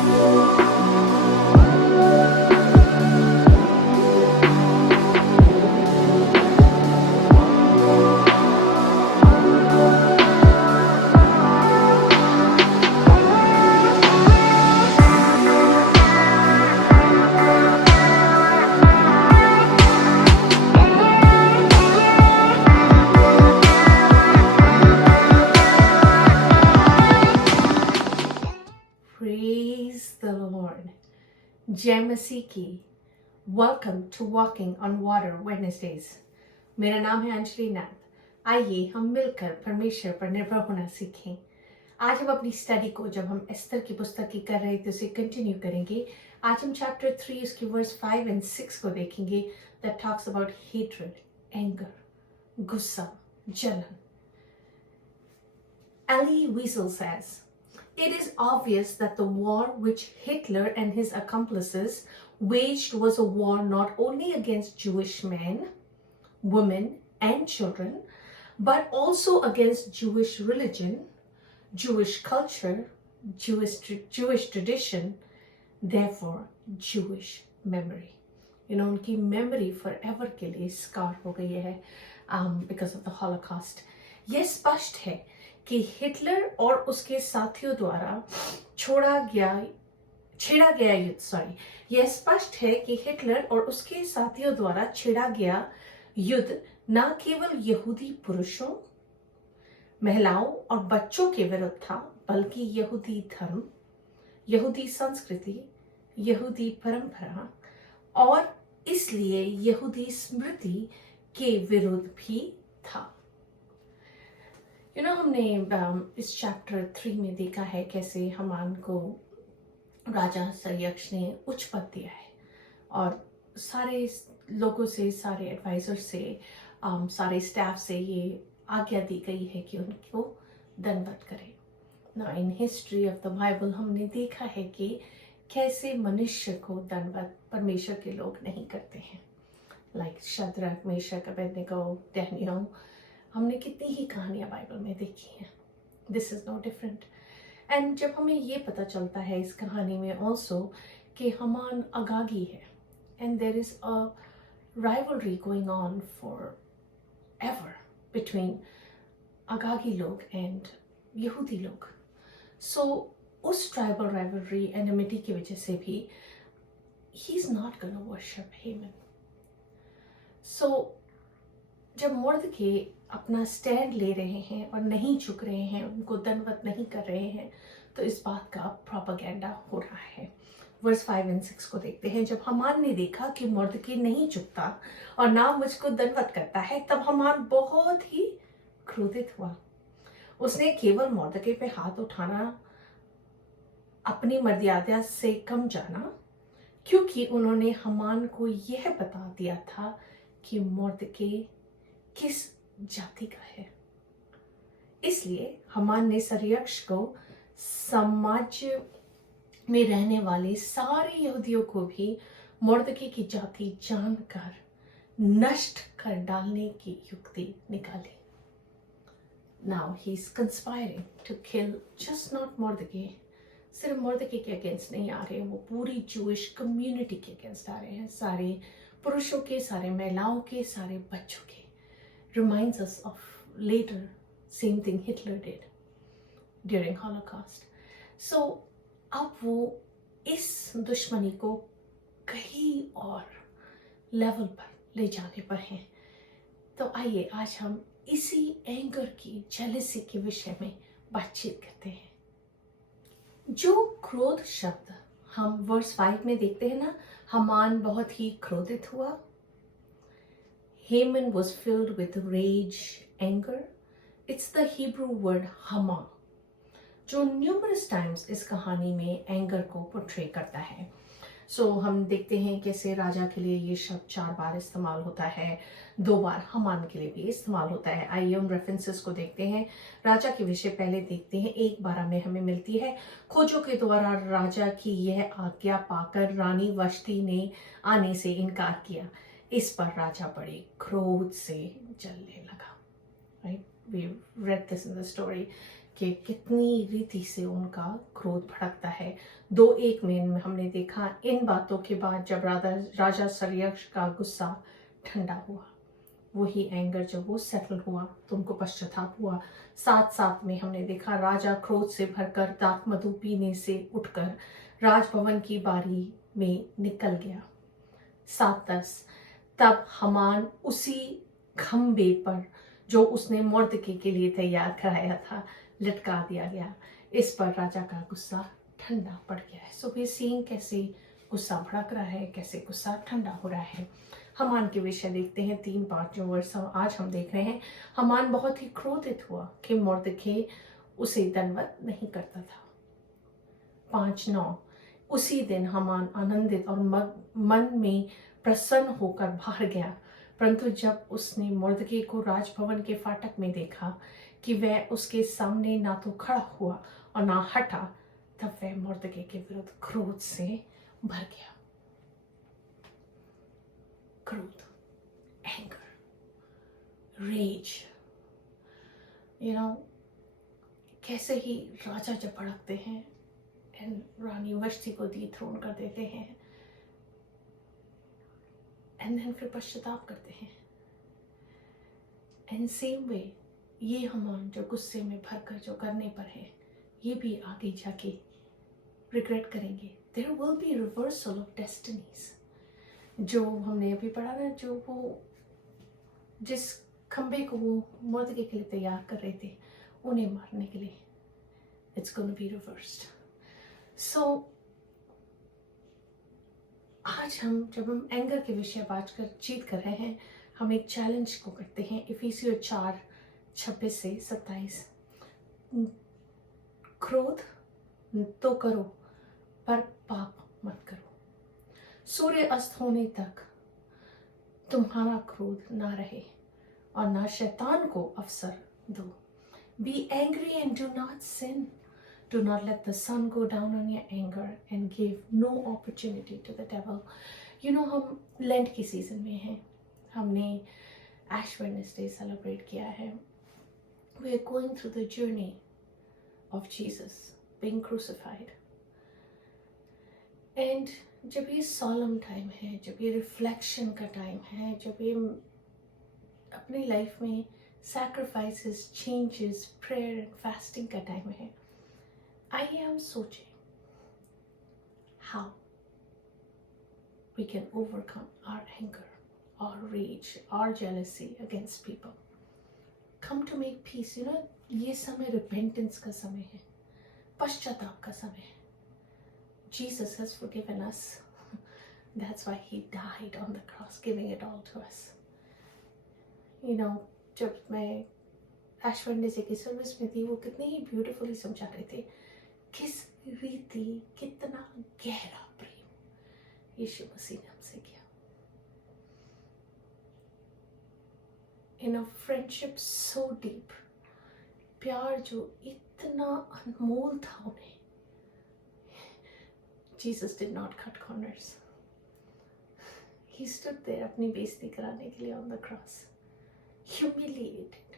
Praise the Lord. जय मसीह की. Welcome to walking on water Wednesdays. मेरा नाम है अंजलि नाथ. आइए हम मिलकर परमेश्वर पर निर्भर होना सीखें. आज हम अपनी स्टडी को, जब हम एस्तर की पुस्तक की कर रहे थे, उसे कंटिन्यू करेंगे. आज हम चैप्टर 3 उसकी वर्स 5 एंड 6 को देखेंगे. That talks about hatred, anger, गुस्सा, जलन. Elie Wiesel says, "It is obvious that the war which Hitler and his accomplices waged was a war not only against Jewish men, women, and children, but also against Jewish religion, Jewish culture, Jewish tradition, therefore Jewish memory." उनकी memory forever के लिए scar हो गई है because of the Holocaust. यह स्पष्ट है कि हिटलर और उसके साथियों द्वारा यह स्पष्ट है कि हिटलर और उसके साथियों द्वारा छेड़ा गया युद्ध न केवल यहूदी पुरुषों, महिलाओं और बच्चों के विरुद्ध था, बल्कि यहूदी धर्म, यहूदी संस्कृति, यहूदी परंपरा और इसलिए यहूदी स्मृति के विरुद्ध भी था. हमने इस चैप्टर 3 में देखा है कैसे हामान को राजा सरयक्ष ने उच्च पद दिया है और सारे लोगों से, सारे एडवाइजर से, सारे स्टाफ से ये आज्ञा दी गई है कि उनको दंडवत करें. ना in history of the Bible हमने देखा है कि कैसे मनुष्य को दंडवत परमेश्वर के लोग नहीं करते हैं. Like Shadrach, Meshach, Abednego, Daniel. हमने कितनी ही कहानियां बाइबल में देखी हैं. This is no different. And जब हमें ये पता चलता है इस कहानी में ऑल्सो कि हामान अगागी है and there is a rivalry going on forever एवर बिटवीन अगागी लोग एंड यहूदी लोग. सो उस ट्राइबल राइवलरी एनिमिटी की वजह से भी he is not gonna worship Haman. So जब मर्दके अपना स्टैंड ले रहे हैं और नहीं झुक रहे हैं, उनको दंडवत नहीं कर रहे हैं, तो इस बात का प्रोपेगेंडा हो रहा है. वर्स 5 एंड 6 को देखते हैं. जब हामान ने देखा कि मर्दके नहीं झुकता और ना मुझको दंडवत करता है, तब हामान बहुत ही क्रोधित हुआ. उसने केवल मर्दके पे हाथ उठाना अपनी मर्यादा से कम जाना, क्योंकि उन्होंने हामान को यह बता दिया था कि मर्दके किस जाति का है. इसलिए हामान ने सरयक्ष को समाज में रहने वाले सारे यहूदियों को भी मर्दके की जाति जानकर नष्ट कर डालने की युक्ति निकाली. Now he is conspiring to kill just not Mordecai. सिर्फ मर्दके के अगेंस्ट नहीं आ रहे, वो पूरी जूइश कम्युनिटी के अगेंस्ट आ रहे हैं. सारे पुरुषों के, सारे महिलाओं के, सारे बच्चों के. Reminds us of later same thing Hitler did during Holocaust. So अब वो इस दुश्मनी को कहीं और लेवल पर ले जाने पर हैं. तो आइए आज हम इसी एंगर की, जेलसी के विषय में बातचीत करते हैं. जो क्रोध शब्द हम वर्स 5 में देखते हैं ना, हामान बहुत ही क्रोधित हुआ. Haman was filled with rage, anger. It's the Hebrew word hama, जो numerous times इस कहानी में एंगर को पोर्ट्रे करता है. सो हम देखते हैं कैसे राजा के लिए ये शब्द 4 बार इस्तेमाल होता है, 2 बार हामान के लिए भी इस्तेमाल होता है. आइए उन रेफरेंसेस को देखते हैं. राजा के विषय पहले देखते हैं. 1:12 में हमें मिलती है, खोजों के द्वारा राजा की यह आज्ञा पाकर रानी वश्ती ने आने से इनकार किया. इस पर राजा बड़े क्रोध से जलने लगा. Right, we read this in the story. कि कितनी रीति से उनका क्रोध भड़कता है। 2:1 में हमने देखा, इन बातों के बाद जब राजा सरयक्ष का गुस्सा ठंडा हुआ, वही एंगर जब वो सेटल हुआ तो उनको पश्चाताप हुआ। 7:7 में हमने देखा, राजा क्रोध से भरकर दाख मधु पीने से उठकर राजभवन की बारी में निकल गया। 7:10, तब हामान उसी खंबे पर जो उसने मुर्दकी के लिए तैयार कराया था लटका दिया गया। इस पर राजा का गुस्सा ठंडा पड़ गया है। सो वी सीइंग कैसे गुस्सा भड़क रहा है, कैसे गुस्सा ठंडा हो रहा है। हामान के विषय देखते हैं 3-5 जो वर्ष आज हम देख रहे हैं। हामान बहुत ही क्रोधित हुआ कि मुर्दकी उसे दंडवत नहीं करता था। 5:9, उसी दिन हामान आनंदित और मन में प्रसन्न होकर बाहर गया, परंतु जब उसने मुर्दकी को राजभवन के फाटक में देखा कि वह उसके सामने ना तो खड़ा हुआ और ना हटा, तब वह मुर्दकी के विरुद्ध क्रोध से भर गया। क्रोध, एंगर, रेज, कैसे ही राजा जब भड़कते हैं एंड रानी वष्टी को डिथ्रोन कर देते हैं एंड देन फिर पश्चाताप करते हैं। एंड सेम वे ये हामान जो गुस्से में भरकर जो करने पर है, ये भी आगे जाके रिग्रेट करेंगे। There will be reversal of destinies. जो हमने अभी पढ़ा ना, जो वो जिस खंबे को वो मुर्दकी के लिए तैयार कर रहे थे उन्हें मारने के लिए, इट्स गोना बी रिवर्स्ड। सो आज जब हम एंगर के विषय बातचीत कर रहे हैं, हम एक चैलेंज को करते हैं। इफिसियों 4:26-27, क्रोध तो करो पर पाप मत करो। सूर्य अस्त होने तक तुम्हारा क्रोध ना रहे और ना शैतान को अवसर दो। Be angry and do not sin. Do not let the sun go down on your anger and give no opportunity to the devil. हम लेंट की सीजन में हैं। हमने एश वेडनेसडे सेलिब्रेट किया है। We are going through the journey of Jesus being crucified. And जब ये solemn time है, जब ये रिफ्लेक्शन का टाइम है, जब ये अपनी लाइफ में sacrifices, changes, prayer and fasting का टाइम है, आइए हम सोचें how we can overcome our anger, our rage, our jealousy against people. Come to make peace. ये समय repentance का समय है, पश्चाताप का समय है। Jesus has forgiven us. That's why he died on the cross, giving it all to us. जब मैं एश वेडनेसडे की सर्विस में थी, वो कितने ही ब्यूटीफुली समझा रहे थे किस रीति, कितना गहरा प्रेम यीशु मसीह ने हमसे किया। फ्रेंडशिप सो डीप, प्यार जो इतना अनमोल था उन्हें। Jesus did not cut corners. He stood there अपनी बेइज्जती कराने के लिए on the cross, humiliated.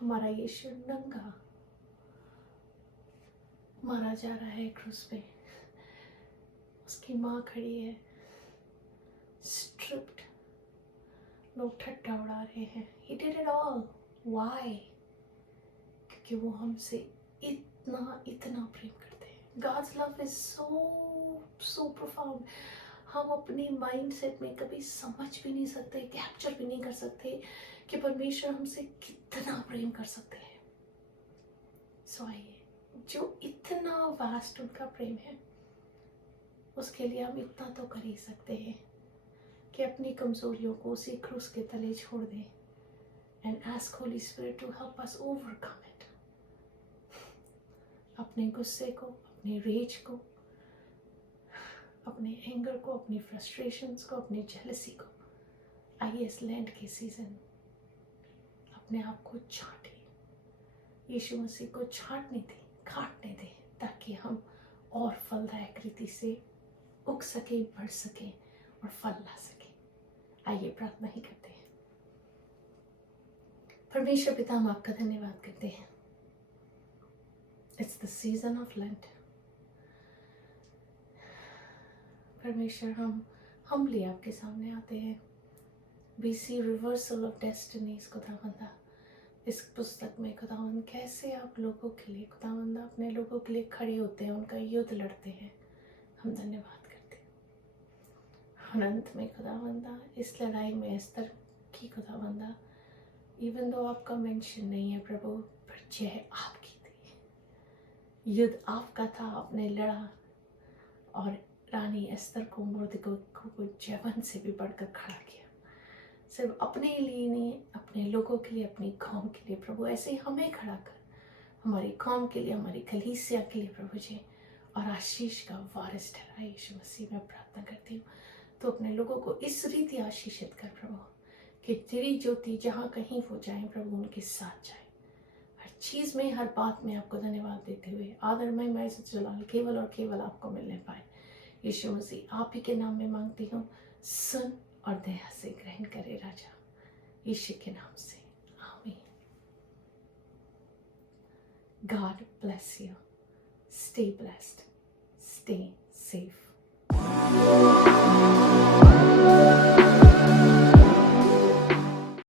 हमारा यीशु नंगा मारा जा रहा है क्रूस पे, उसकी माँ खड़ी है stripped, लोग ठट्ठा उड़ा रहे हैं। He did it all. Why? क्योंकि वो हमसे इतना इतना प्रेम करते हैं। God's love is so profound. हम अपने माइंडसेट में कभी समझ भी नहीं सकते, कैप्चर भी नहीं कर सकते कि परमेश्वर हमसे कितना प्रेम कर सकते हैं। सो आइए, जो इतना वास्ट उनका प्रेम है, उसके लिए हम इतना तो कर ही सकते हैं कि अपनी कमजोरियों को उसी क्रूस के तले छोड़ दें and ask Holy Spirit to help us overcome it. अपने गुस्से को, अपने रेज को, अपने एंगर को, अपनी फ्रस्ट्रेशंस को, अपनी जेलसी को, आइए इस लैंड के सीजन अपने आप को छांटे, यीशु मसीह को छांटने दें, काटने दें, ताकि हम और फलदायक रीति से उग सके, बढ़ सके और फल ला सके। आइए प्रार्थना ही करते हैं। परमेश्वर पिता, हम आपका धन्यवाद करते हैं it's the season of Lent. परमेश्वर, हम हम्बली आपके सामने आते हैं। We see reversal of destinies खुदावंदा। इस पुस्तक में खुदावंद कैसे आप लोगों के लिए खुदावंदा अपने लोगों के लिए खड़े होते हैं, उनका युद्ध लड़ते हैं। हम धन्यवाद करते हैं। अनंत में खुदावंदा इस लड़ाई में एस्तर की खुदावंदा, इवन दो आपका मेंशन नहीं है प्रभु, पर जय आपकी थी। युद्ध आपका था, आपने लड़ा और रानी एस्तर को मुर्दको को जवन से भी बढ़कर खड़ा किया। सिर्फ अपने लिए नहीं, अपने लोगों के लिए, अपनी कौम के लिए प्रभु, ऐसे ही हमें खड़ा कर, हमारी कौम के लिए, हमारी कलीसिया के लिए प्रभु जी, और आशीष का वारिस ठहरा यीशु मसीह में प्रार्थना करती हूँ। तो अपने लोगों को इस रीति आशीषित कर प्रभु, कि तेरी ज्योति जहाँ कहीं वो जाए प्रभु, उनके साथ जाए। हर चीज़ में, हर बात में आपको धन्यवाद देते हुए आदर में जलाल केवल और केवल आपको मिलने पाए। यीशु मसीह आप ही के नाम में मांगती हूँ, सुन और दया से ग्रहण करे राजा, यीशु के नाम से, आमीन। God bless you, stay blessed, stay safe.